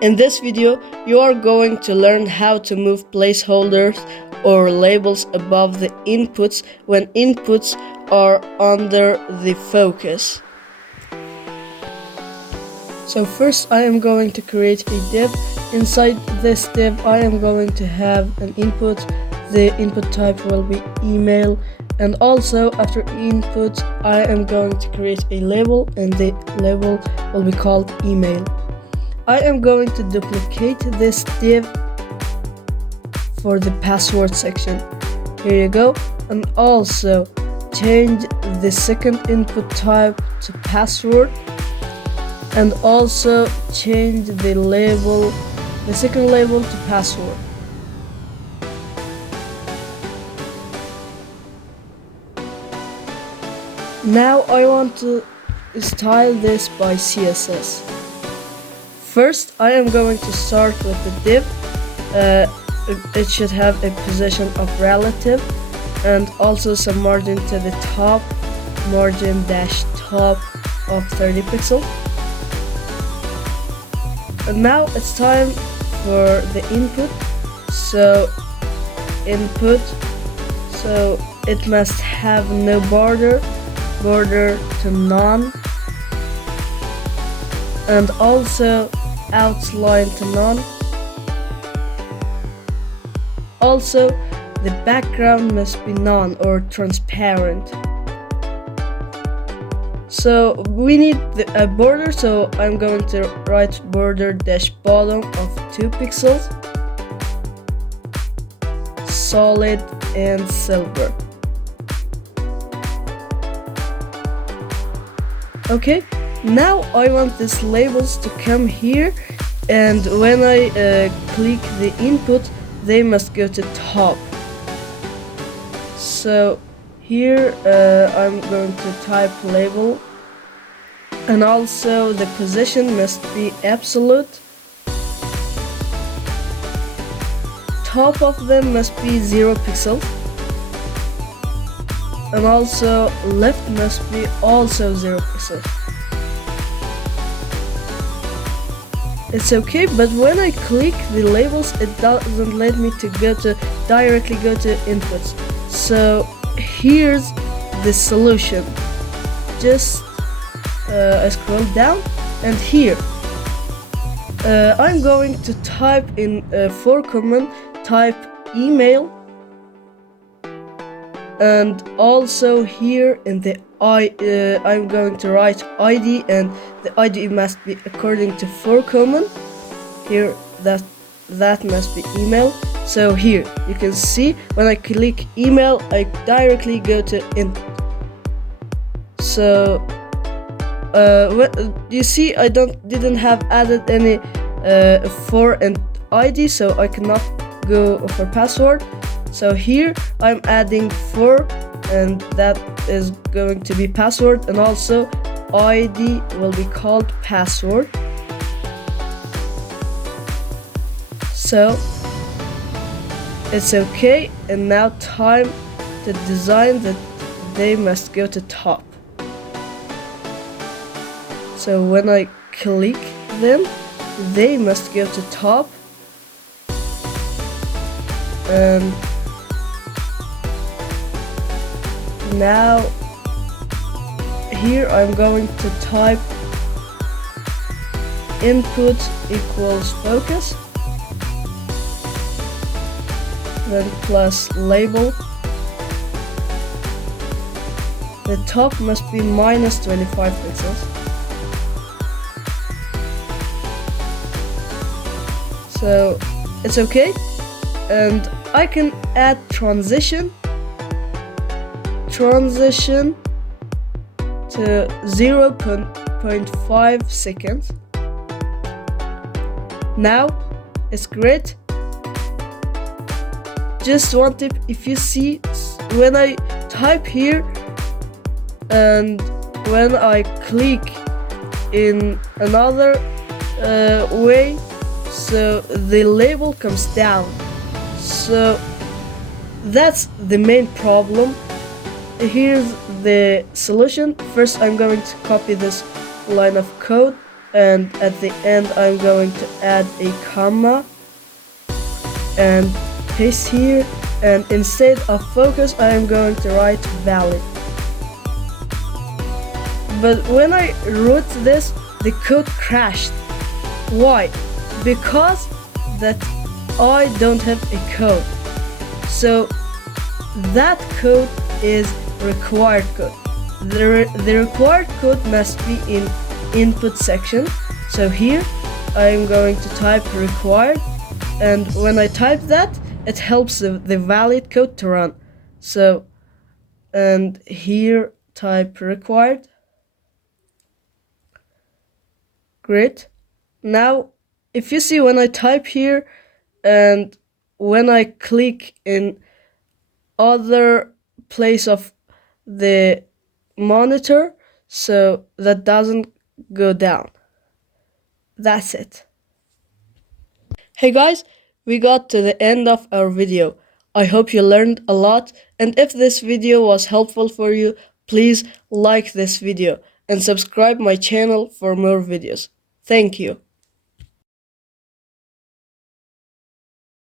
In this video, you are going to learn how to move placeholders or labels above the inputs when inputs are under the focus. So first I am going to create a div. Inside this div I am going to have an input. The input type will be email, and also after input I am going to create a label, and the label will be called email. I am going to duplicate this div for the password section. Here you go. And also change the second input type to password, and also change the label, the second label to password. Now I want to style this by CSS. First, I am going to start with the div. It should have a position of relative and also some margin to the top, margin dash top of 30 pixels. And now it's time for the input. So input, so it must have no border, border to none, and also outline to none. Also, the background must be none or transparent. So we need a border, so I'm going to write border dash bottom of 2 pixels, solid and silver. Okay, now I want these labels to come here, and when I click the input they must go to top. So here I'm going to type label, and also the position must be absolute. Top of them must be 0 pixels, and also left must be also 0 pixels. It's okay, but when I click the labels it doesn't let me to directly go to inputs. So here's the solution. Just I scroll down, and here I'm going to type in for command, type email, and also here in the I'm going to write ID, and the ID must be according to for command. Here that must be email. So here you can see when I click email I directly go to input. So you see I didn't have added any for and ID, so I cannot go for password. So here I'm adding for, and that is going to be password, and also ID will be called password. So it's okay, and now time to design that they must go to top. So when I click them they must go to top, and now here I'm going to type input equals focus, then plus label. The top must be minus 25 pixels. So it's okay, and I can add transition to 0.5 seconds. Now it's great. Just one tip, if you see when I type here and when I click in another way, so the label comes down. So that's the main problem. Here's the solution. First I'm going to copy this line of code and at the end I'm going to add a comma and paste here, and instead of focus I am going to write valid. But when I wrote this, the code crashed. Why? Because that I don't have a code. So that code is required code. The required code must be in input section. So here I am going to type required, and when I type that, it helps the valid code to run. So, and here type required. Great. Now, if you see when I type here and when I click in other place of the monitor, so that doesn't go down. That's it. Hey guys, we got to the end of our video. I hope you learned a lot, and if this video was helpful for you, please like this video and subscribe my channel for more videos. Thank you.